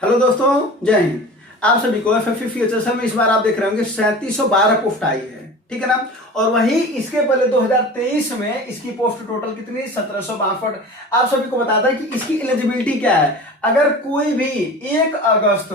Hello दोस्तों, जय हिंद। आप सभी को FFP में इस बार आप देख रहे होंगे 3712 पोस्ट आई है, ठीक है ना। और वही इसके पहले 2023 में इसकी पोस्ट टोटल कितनी 1762। आप सभी को बताता है कि इसकी एलिजिबिलिटी क्या है। अगर कोई भी 1 अगस्त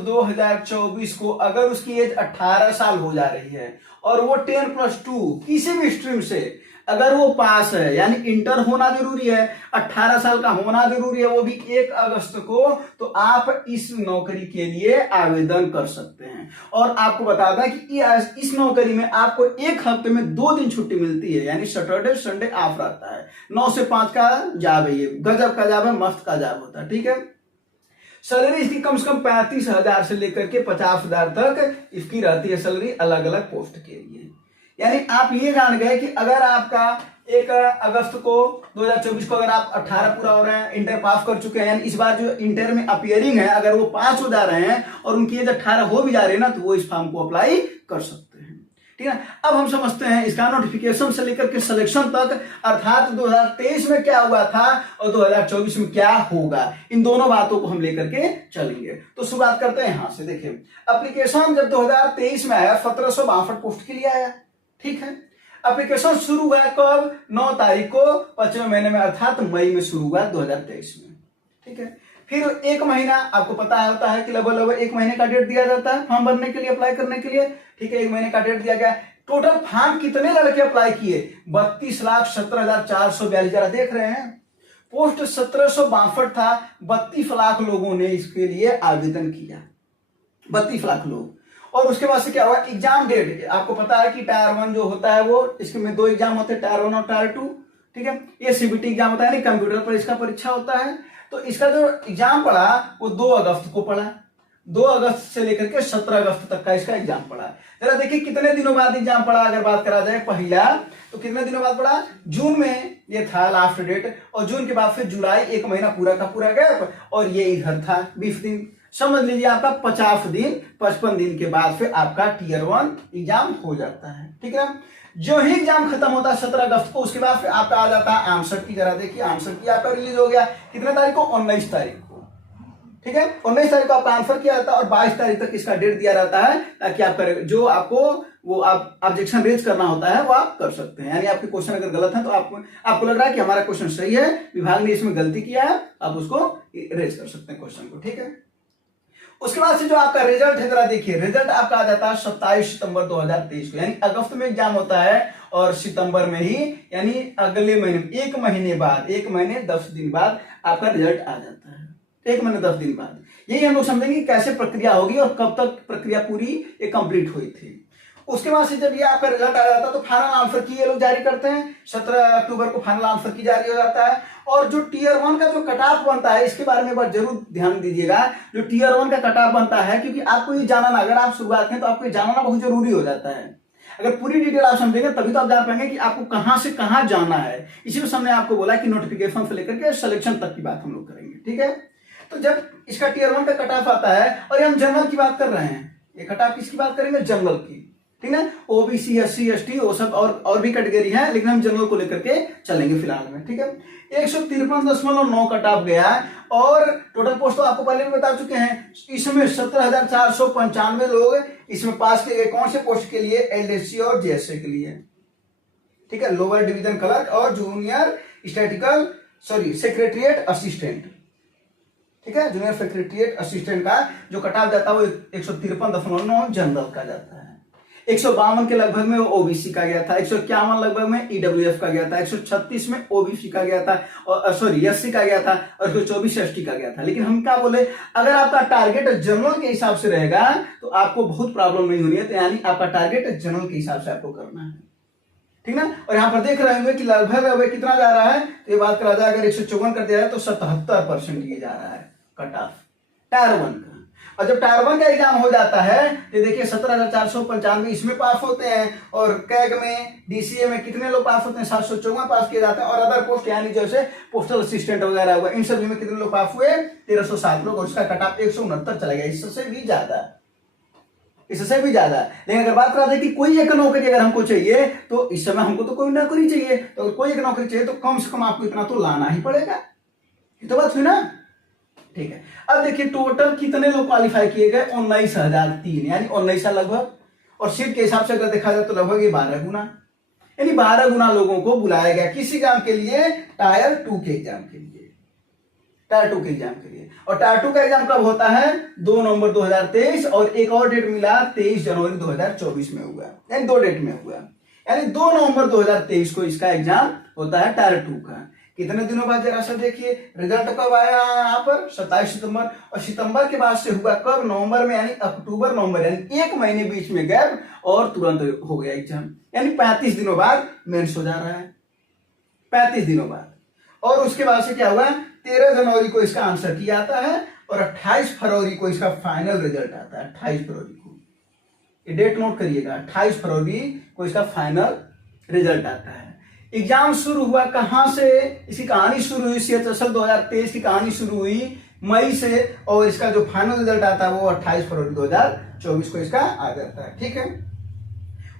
2024 को अगर उसकी एज 18 साल हो जा रही है और वो 10+2 किसी भी स्ट्रीम से अगर वो पास है, यानी इंटर होना जरूरी है, 18 साल का होना जरूरी है, वो भी 1 अगस्त को, तो आप इस नौकरी के लिए आवेदन कर सकते हैं। और आपको बता दें कि इस नौकरी में आपको 1 हफ्ते में 2 दिन छुट्टी मिलती है, यानी सैटरडे संडे ऑफ रहता है। 9 से 5 का जॉब है, ये गजब का जॉब है, मस्त का जॉब होता है, ठीक है। सैलरी इसकी कम से कम 35,000 से लेकर के 50,000 तक इसकी रहती है सैलरी, अलग अलग पोस्ट के लिए। यानी आप ये जान गए कि अगर आपका 1 अगस्त को 2024 को अगर आप 18 पूरा हो रहे हैं, इंटर पास कर चुके हैं, यानी इस बार जो इंटर में अपियरिंग है, अगर वो पास हो जा रहे हैं और उनकी एज 18 हो भी जा रही है ना, तो वो इस फॉर्म को अप्लाई कर सकते हैं, ठीक है। अब हम समझते हैं इसका नोटिफिकेशन से लेकर के सिलेक्शन तक, अर्थात 2023 में क्या हुआ था और 2024 में क्या होगा, इन दोनों बातों को हम लेकर के चलेंगे। तो शुरुआत करते हैं यहां से। देखिए, एप्लीकेशन जब 2023 में आया 1762 पोस्ट के लिए आया, ठीक है। एप्लीकेशन शुरू हुआ कब? 9 तारीख को 5वें महीने में, अर्थात मई में शुरू हुआ 2023 में, ठीक है। फिर 1 महीना आपको पता होता है कि लगभग 1 महीने का डेट दिया जाता है फॉर्म भरने के लिए, अप्लाई करने के लिए, ठीक है। 1 महीने का डेट दिया गया। टोटल फॉर्म कितने लड़के अप्लाई किए? 32,17,442। देख रहे हैं, पोस्ट 1762 था, 32 लाख लोगों ने इसके लिए आवेदन किया, 32 लाख लोग। और उसके बाद से क्या हुआ? एग्जाम डेट आपको पता है कि टायर 1 जो होता है वो, इसके में 2 एग्जाम होते हैं, टायर 1 और टायर 2, ठीक है। ये CBT एग्जाम होता है, नहीं कंप्यूटर पर इसका परीक्षा होता है। तो इसका जो एग्जाम पड़ा वो 2 अगस्त को पड़ा, 2 अगस्त से लेकर के 17 अगस्त तक का इसका एग्जाम पड़ा। जरा देखिए कितने दिनों बाद एग्जाम पड़ा। अगर बात करा जाए पहला, तो कितने दिनों बाद पड़ा? जून में ये था लास्ट डेट, और जून के बाद फिर जुलाई, 1 महीना पूरा का पूरा गैप, और ये इधर था 20 दिन। समझ लीजिए आपका 50 दिन, 55 दिन के बाद फिर आपका Tier 1 एग्जाम हो जाता है, ठीक है। जो ही एग्जाम खत्म होता है 17 अगस्त को, उसके बाद फिर आपका आ जाता है आंसर की। जरा देखिए, आंसर की आपका रिलीज हो गया कितने तारीख को? 19 तारीख को, ठीक है। 19 तारीख को आपका आंसर किया जाता है और 22 तारीख तक इसका डेट दिया रहता है, ताकि आप जो आपको वो आप ऑब्जेक्शन रेज करना होता है वो आप कर सकते हैं। यानी आपके क्वेश्चन अगर गलत है तो आपको लग रहा है कि हमारा क्वेश्चन सही है, विभाग ने इसमें गलती किया है, आप उसको रेज कर सकते हैं क्वेश्चन को, ठीक है। उसके बाद से जो आपका रिजल्ट है, जरा देखिए, रिजल्ट आपका आ जाता है 27 सितंबर 2023 को, यानी अगस्त में एग्जाम होता है और सितंबर में ही, यानी अगले महीने, 1 महीने बाद, 1 महीने 10 दिन बाद आपका रिजल्ट आ जाता है, 1 महीने 10 दिन बाद। यही हम लोग समझेंगे कैसे प्रक्रिया होगी और कब तक प्रक्रिया पूरी ये कंप्लीट हुई थी। उसके बाद से जब ये आपका रिजल्ट आ जाता है तो फाइनल आंसर की ये लोग जारी करते हैं। 17 अक्टूबर को फाइनल आंसर की जारी हो जाता है। और जो Tier 1 का जो कट ऑफ बनता है, इसके बारे में एक बार जरूर ध्यान दीजिएगा। जो Tier 1 का कट ऑफ बनता है, क्योंकि आपको ये जानना, अगर आप शुरुआत में, तो आपको ये जानना बहुत जरूरी हो जाता है। अगर पूरी डिटेल आप समझेंगे तभी तो आप जान पाएंगे कि आपको कहां से कहां जाना है। इसी में हमने आपको बोला कि नोटिफिकेशन से लेकर के सिलेक्शन तक की बात हम लोग करेंगे, ठीक है। तो जब इसका Tier 1 का कट ऑफ आता है, और हम जनरल की बात कर रहे हैं, ये कट ऑफ किसकी बात करेंगे? जनरल की, ठीक है। OBC, SC, ST वो सब और भी कैटेगरी है, लेकिन हम जनरल को लेकर के चलेंगे फिलहाल में, ठीक है। 153.9 कट ऑफ गया है। और टोटल पोस्ट तो आपको पहले भी बता चुके हैं, इसमें 17,495 लोग इसमें पास किए गए। कौन से पोस्ट के लिए? LDC और JSA के लिए, ठीक है। लोअर डिवीजन क्लर्क और जूनियर सेक्रेटरिएट असिस्टेंट, ठीक है। जूनियर सेक्रेटरिएट असिस्टेंट का जो कट ऑफ जाता है वो 153.9 जनरल का जाता है। 152 के लगभग में OBC का गया था, 151 लगभग में EWF का गया था, 136 में OBC का गया था, और SC का गया था, और 124 ST का गया था। लेकिन हम क्या बोले, अगर आपका टारगेट जनरल के हिसाब से रहेगा तो आपको बहुत प्रॉब्लम नहीं होनी है। तो यानी आपका टारगेट जनरल के हिसाब से आपको करना है, ठीक ना। और यहाँ पर देख रहे होंगे कि लगभग कितना जा रहा है, तो ये बात करा जाए, अगर 154 कर दिया है तो 77% ये जा रहा है कट ऑफ Tier 1 का। और जब Tier 1 का एग्जाम हो जाता है तो देखिए 17,495 इसमें पास होते हैं, और कैग में, DCA में कितने लोग पास होते हैं? 754 पास किए जाते हैं। और अदर पोस्ट, यानी जैसे पोस्टल असिस्टेंट वगैरह हुआ, इन सभी में कितने लोग पास हुए? 1307 लोग, और इसका कट ऑफ 169 चला गया। इससे भी ज्यादा, इससे भी ज्यादा। लेकिन अगर बात करा जाए कि कोई एक नौकरी अगर हमको चाहिए, तो इस समय हमको तो कोई नौकरी चाहिए, तो कोई एक नौकरी चाहिए तो कम से कम आपको इतना तो लाना ही पड़ेगा। ये तो बात हुई ना, ठीक है। अब देखिए टोटल कितने लोग क्वालिफाई किए गए, 19,003, यानी 19 लगभग, और सीट के हिसाब से अगर देखा जाए तो लगभग ये 12 गुना, यानी 12 गुना लोगों को बुलाया गया किस एग्जाम के लिए, टायर 2 के एग्जाम के लिए, टायर 2 के एग्जाम के लिए। और टायर 2 का एग्जाम कब होता है, 2 नवंबर 2023, और एक और डेट मिला 23 जनवरी 2024 में हुआ, यानी 2 डेट में हुआ, यानी 2 नवंबर 2023 को इसका एग्जाम होता है टायर 2 का। कितने दिनों बाद जरा सा देखिए रिजल्ट कब आया यहाँ पर, 27 सितंबर, और सितंबर के बाद से हुआ कब, नवंबर में, यानी अक्टूबर नवंबर, यानी 1 महीने बीच में गैप, और तुरंत हो गया एग्जाम, यानी 35 दिनों बाद मेंस हो जा रहा है, 35 दिनों बाद। और उसके बाद से क्या हुआ, 13 जनवरी को इसका आंसर की आता है, और 28 फरवरी को इसका फाइनल रिजल्ट आता है, 28 फरवरी को, ये डेट नोट करिएगा, 28 फरवरी को इसका फाइनल रिजल्ट आता है। एग्जाम शुरू हुआ कहां से, इसकी कहानी शुरू हुई CHSL 2023 की कहानी शुरू हुई मई से, और इसका जो फाइनल रिजल्ट आता है वो 28 फरवरी 2024 को इसका आ जाता है, ठीक है।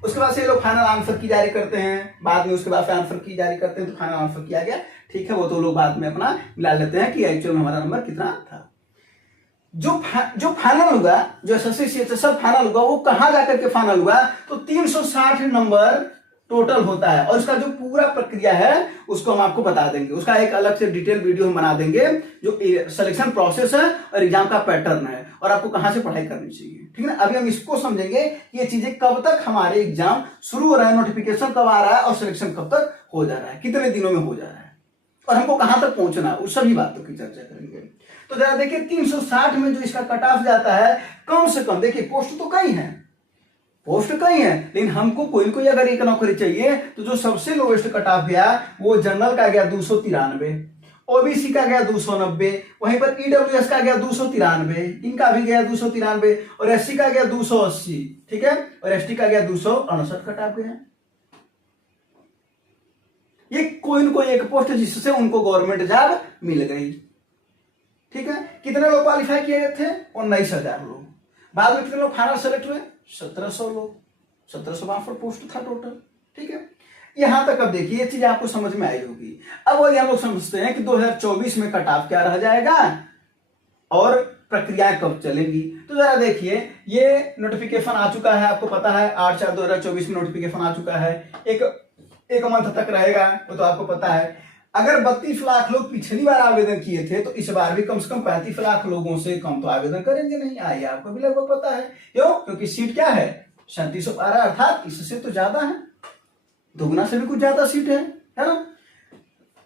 उसके बाद से ये लोग फाइनल आंसर की जारी करते हैं, बाद में उसके बाद फिर आंसर की जारी करते हैं, तो फाइनल आंसर किया गया, ठीक है, वो तो लोग बाद में अपना मिला लेते हैं कि एक्चुअल में हमारा नंबर कितना था। जो फाइनल हुआ, जो SSC CHSL फाइनल हुआ, वो कहां जाकर के फाइनल हुआ, तो 360 नंबर टोटल होता है, और उसका जो पूरा प्रक्रिया है उसको हम आपको बता देंगे, उसका एक अलग से डिटेल वीडियो हम बना देंगे, जो सिलेक्शन प्रोसेस है और एग्जाम का पैटर्न है, और आपको कहां से पढ़ाई करनी चाहिए, ठीक है ना। अभी हम इसको समझेंगे कि ये चीजें कब तक हमारे एग्जाम शुरू हो रहा है, नोटिफिकेशन कब आ रहा है, और सिलेक्शन कब तक हो जा रहा है, कितने दिनों में हो जा रहा है, और हमको कहां तक पहुंचना है, उस सभी बातों की चर्चा करेंगे। तो जरा देखिए 360 में जो इसका कट ऑफ जाता है, कम से कम, देखिए पोस्ट तो कई है, पोस्ट कई है, लेकिन हमको कोई अगर एक नौकरी चाहिए, तो जो सबसे लोएस्ट कट ऑफ गया वो जनरल का गया 293, ओबीसी का गया 290, वहीं पर ईडब्ल्यूएस का गया 293, इनका भी गया 293, और एससी का गया 280, ठीक है, और एसटी का गया 269 कट ऑफ गया। ये कोई एक पोस्ट जिससे उनको गवर्नमेंट जॉब मिल गई, ठीक है। कितने लोग क्वालिफाई किए गए थे, 19,000 लोग। बाद में कितने लोग फाइनल सेलेक्ट हुए, 1700 लोग, 1762 पोस्ट था टोटल, ठीक है। यहां तक अब देखिए ये चीज आपको समझ में आई होगी। अब वही हम लोग समझते हैं कि 2024 में कट ऑफ क्या रह जाएगा और प्रक्रियाएं कब चलेंगी। तो जरा देखिए ये नोटिफिकेशन आ चुका है, आपको पता है 8/4/2024 में नोटिफिकेशन आ चुका है, एक मंथ तक रहेगा, वो तो आपको पता है। अगर 32 लाख लोग पिछली बार आवेदन किए थे, तो इस बार भी कम से कम 35 लाख लोगों से कम तो आवेदन करेंगे नहीं, आइए आपको भी लगभग पता है। क्यों, क्योंकि सीट क्या है 3712, अर्थात इससे तो ज्यादा है, दोगुना से भी कुछ ज्यादा सीट है ना।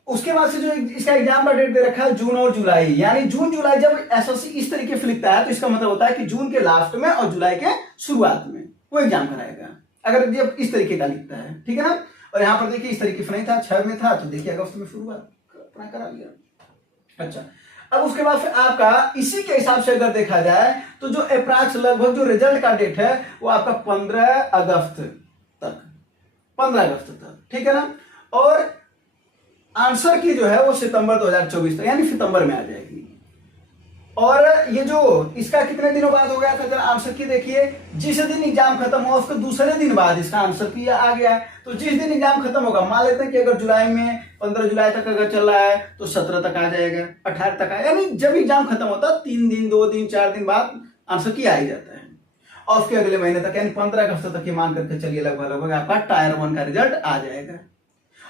उसके बाद से जो इसका एग्जाम का डेट दे रखा है जून और जुलाई, यानी जून जुलाई, जब एसएससी इस तरीके से लिखता है तो इसका मतलब होता है कि जून के लास्ट में और जुलाई के शुरुआत में वो एग्जाम कराएगा, अगर जब इस तरीके का लिखता है, ठीक है ना। और यहाँ पर देखिए इस तरीके से नहीं था, 6 में था, तो देखिए अगस्त में शुरुआत अपना करा लिया। अच्छा, अब उसके बाद फिर आपका इसी के हिसाब से अगर देखा जाए तो जो अप्रॉक्स लगभग जो रिजल्ट का डेट है वो आपका 15 अगस्त तक, 15 अगस्त तक, ठीक है ना। और आंसर की जो है वो सितंबर 2024 तक, यानी सितंबर में आ जाएगी। और ये जो इसका कितने दिनों बाद हो गया था, जरा आंसर की देखिए, जिस दिन एग्जाम खत्म हुआ उसके दूसरे दिन बाद इसका आंसर की आ गया। तो जिस दिन एग्जाम खत्म होगा, मान लेते हैं कि अगर जुलाई में 15 जुलाई तक अगर चल रहा है तो 17 तक आ जाएगा, 18 तक आएगा, यानी जब एग्जाम खत्म होता है 3 दिन 2 दिन 4 दिन बाद आंसर की आ ही जाता है। और उसके अगले महीने तक यानी 15 अगस्त तक ये मान करके चलिए लगभग आपका टायर 1 का रिजल्ट आ जाएगा।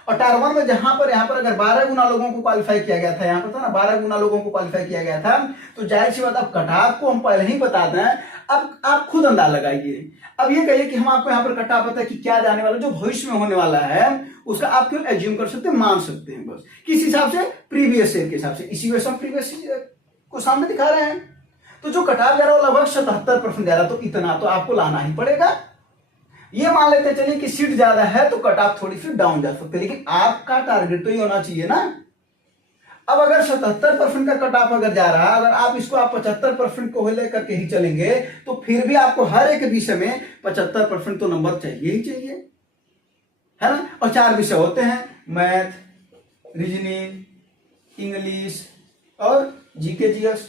और टायर 1 में जहां पर यहाँ पर अगर 12 गुना लोगों को क्वालिफाई किया गया था, यहाँ पर था ना 12 गुना लोगों को क्वालिफाई किया गया था, तो जाहिर सी बात अब कट ऑफ को हम पहले ही बता दें, अब आप खुद अंदाजा लगाइए। अब ये कहिए कि हम आपको यहाँ पर कट ऑफ पता है कि क्या जाने वाला, जो भविष्य में होने वाला है उसका आप क्यों एज्यूम कर सकते हैं, मान सकते हैं बस, किस हिसाब से, प्रीवियस ईयर के हिसाब से, इसी वजह से हम प्रीवियस को सामने दिखा रहे हैं। तो जो कट ऑफ जा रहा है लगभग 77% जा रहा है, तो इतना तो आपको लाना ही पड़ेगा। ये मान लेते चलिए कि सीट ज्यादा है तो कट ऑफ थोड़ी सी डाउन जा सकते, लेकिन आपका टारगेट तो ये होना चाहिए ना। अब अगर 77% का कट ऑफ अगर जा रहा है, अगर आप इसको आप 75% को लेकर के ही चलेंगे तो फिर भी आपको हर एक विषय में 75% तो नंबर चाहिए ही चाहिए, है ना। और 4 विषय होते हैं, मैथ, रीजनिंग, इंग्लिश और जीके जीएस,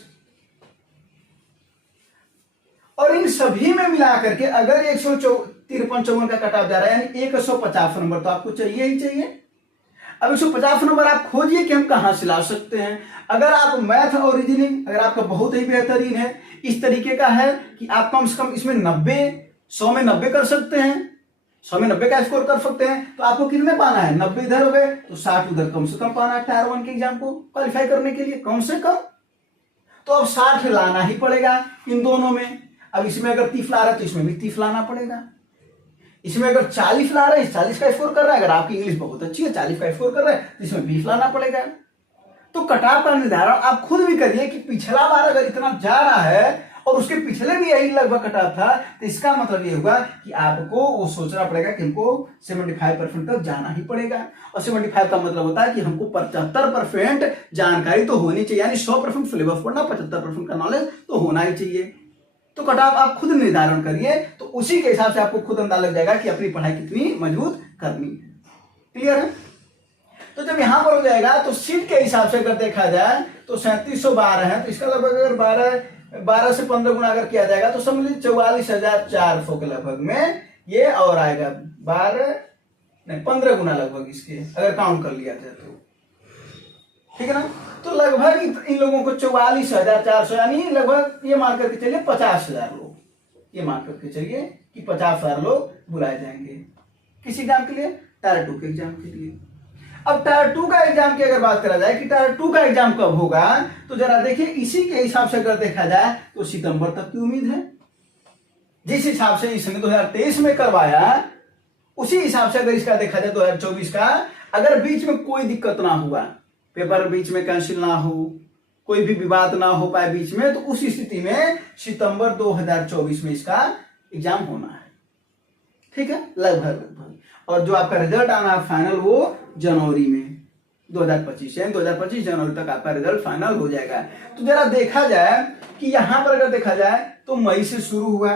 और इन सभी में मिला करके अगर 153-54 का कट ऑफ जा रहा है, यानी 150 नंबर तो आपको चाहिए ही चाहिए। अब 150 नंबर आप खोजिए कि हम कहां से ला सकते हैं। अगर आप मैथ और रीजनिंग अगर आपका बहुत ही बेहतरीन है, इस तरीके का है कि आप कम से कम इसमें 90 100 में 90 कर सकते हैं, 100 में 90 का स्कोर कर सकते हैं, तो आपको कितने पाना है, 90 इधर हो गए तो 60 उधर कम से कम पाना है टायर 1 के एग्जाम को क्वालिफाई करने के लिए कम से कम। तो अब 60 लाना ही पड़ेगा इन दोनों में। अब इसमें अगर 30 ला रहा है तो इसमें भी 30 लाना पड़ेगा। इसमें अगर 40 ला रहे हैं, 40 का स्कोर कर रहा है, अगर आपकी इंग्लिश बहुत अच्छी है 40 का स्कोर कर रहा है तो इसमें 20 लाना पड़ेगा। तो कटाव का निर्धारण आप खुद भी करिए कि पिछला बार अगर इतना जा रहा है और उसके पिछले भी यही लगभग कटाव था, तो इसका मतलब ये होगा कि आपको वो सोचना पड़ेगा कि हमको 75% तक जाना ही पड़ेगा। और 75 का मतलब होता है कि हमको 75% जानकारी तो होनी चाहिए, यानी 100% सिलेबस पढ़ना, 75% का नॉलेज तो होना ही चाहिए। तो कटाव आप खुद निर्धारण करिए, तो उसी के हिसाब से आपको खुद अंदाजा लग जाएगा कि अपनी पढ़ाई कितनी मजबूत करनी है। क्लियर है? तो जब यहां पर हो जाएगा तो सीट के हिसाब से अगर देखा जाए तो 3712 है, तो इसका लगभग अगर 12 से 15 गुना अगर किया जाएगा तो समझ लीजिए 44,400 के लगभग में ये और आएगा 15 गुना लगभग इसके अगर काउंट कर लिया जाए तो, ठीक है ना। तो लगभग इन लोगों को 44,400 यानी लगभग ये मान करके चलिए 50,000 लोग, ये मान करके चलिए कि 50,000 लोग बुलाए जाएंगे किस एग्जाम के लिए, टायर 2 के एग्जाम के लिए। अब टायर 2 का एग्जाम की अगर बात करा जाए कि टायर 2 का एग्जाम कब होगा, तो जरा देखिए इसी के हिसाब से अगर देखा जाए तो सितंबर तक की उम्मीद है। जिस हिसाब से इसने 2023 में करवाया उसी हिसाब से अगर इसका देखा जाए 2024 का, अगर बीच में कोई दिक्कत ना हुआ, पेपर बीच में कैंसिल ना हो, कोई भी विवाद ना हो पाए बीच में, तो उस स्थिति में सितंबर 2024 में इसका एग्जाम होना है। ठीक है, लगभग। और जो आपका रिजल्ट आना है फाइनल वो जनवरी में 2025 है, 2025 जनवरी तक आपका रिजल्ट फाइनल हो जाएगा। तो जरा देखा जाए कि यहां पर अगर देखा जाए तो मई से शुरू हुआ,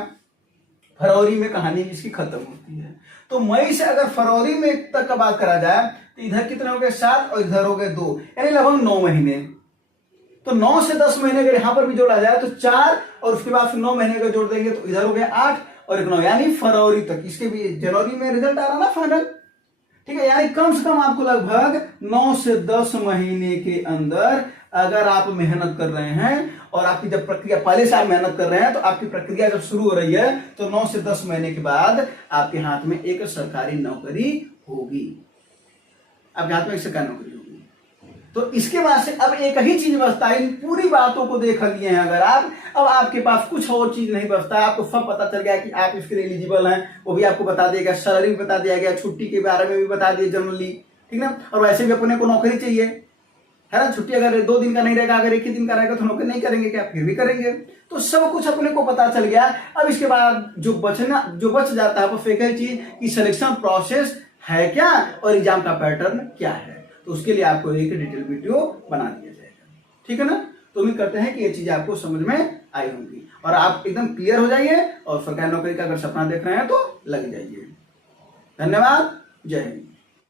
फरवरी में कहानी इसकी खत्म होती है। तो मई से अगर फरवरी में तक का बात करा जाए तो इधर कितने हो गए 7 और इधर हो गए 2, यानी लगभग 9 महीने। तो 9 से 10 महीने अगर यहां पर भी जोड़ा जाए तो 4 और उसके बाद फिर 9 महीने का जोड़ देंगे तो इधर हो गए 8 और 1 9, यानी फरवरी तक इसके भी जनवरी में रिजल्ट आ रहा ना फाइनल। ठीक है, यानी कम से कम आपको लगभग 9 से 10 महीने के अंदर अगर आप मेहनत कर रहे हैं और आपकी जब प्रक्रिया पहले से आप मेहनत कर रहे हैं तो आपकी प्रक्रिया जब शुरू हो रही है तो 9 से 10 महीने के बाद आपके हाथ में एक सरकारी नौकरी होगी, आपके हाथ में एक सरकारी नौकरी होगी। तो इसके बाद से अब एक ही चीज बचता है, इन पूरी बातों को देख लिए हैं अगर आप, अब आपके पास कुछ और चीज नहीं बचता, आपको सब पता चल गया कि आप इसके लिए एलिजिबल हैं, वो भी आपको बता दिया गया, सैलरी भी बता दिया गया, छुट्टी के बारे में भी बता दिया जनरली, ठीक ना। और वैसे भी अपने को नौकरी चाहिए, है ना। छुट्टी अगर 2 दिन का नहीं रहेगा, अगर 1 ही दिन का रहेगा तो नौकरी नहीं करेंगे क्या, फिर भी करेंगे। तो सब कुछ अपने को पता चल गया। अब इसके बाद जो बच जाता है वो फेक है चीज कि सिलेक्शन प्रोसेस है क्या और एग्जाम का पैटर्न क्या है, तो उसके लिए आपको एक डिटेल वीडियो बना दिया जाएगा, ठीक है ना। तो उम्मीद करते हैं कि ये चीजें आपको समझ में आई होंगी और आप एकदम क्लियर हो जाइए और सरकारी नौकरी का अगर सपना देख रहे हैं तो लग जाइए। धन्यवाद, जय हिंद।